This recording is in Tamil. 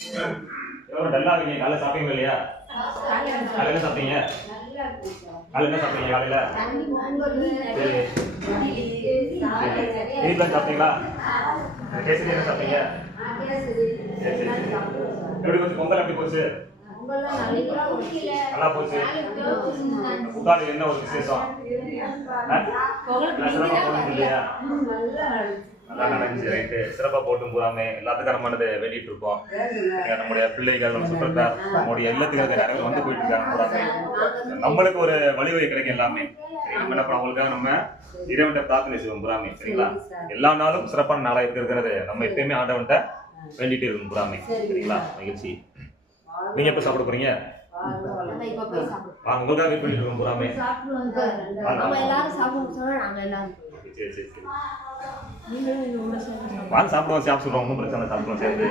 எவ்வளோ டல்லா இருக்கீங்க? காலையில் சாப்பிட்டீங்களா இல்லையா? காலையில் என்ன சாப்பிட்டீங்க? காலையில் என்ன சாப்பிட்டீங்க? காலையில் சரி வீட்டில் சாப்பிட்டீங்களா? கேசரி என்ன சாப்பிட்டீங்க? சரி சரி சரி. எப்படி போச்சு பொங்கல்? எப்படி போச்சு? நல்லா போச்சு. உட்காந்து என்ன ஒரு விசேஷம்? சிறப்பாக போனது இல்லையா? நல்லா நடந்துச்சு. ரைட்டு. சிறப்பாக போட்டும் போகாம எல்லாத்துக்காரமானது வெளியிட்டு இருக்கோம். நம்முடைய பிள்ளைகள், நம்ம சுற்றத்தார், நம்முடைய இல்லத்துக்கு நிறைய வந்து போயிட்டு இருக்காங்க போறாங்க. நம்மளுக்கு ஒரு வழிவகை கிடைக்கும் எல்லாமே. நம்ம என்ன பண்ண அவங்களுக்காக நம்ம இறைவன்கிட்ட பிரார்த்தனை செய்வோம் புறாமே. சரிங்களா? எல்லா நாளும் சிறப்பான நாளாக இருக்கிறது நம்ம எப்பயுமே ஆண்டவன்கிட்ட வேண்டிட்டு இருக்கணும் புறாமே. சரிங்களா? மகிழ்ச்சி. நீங்க எப்ப சாப்பிட போறீங்க? உங்களுக்காக வெயிட் பண்ணிட்டு இருக்கோம் புறாமே. சரி சரி சரி. வாங்க சாப்பிடுவோம். சாப்பிடுவோம். ஒன்றும் பிரச்சனை. சாப்பிடுவோம் சேர்ந்து.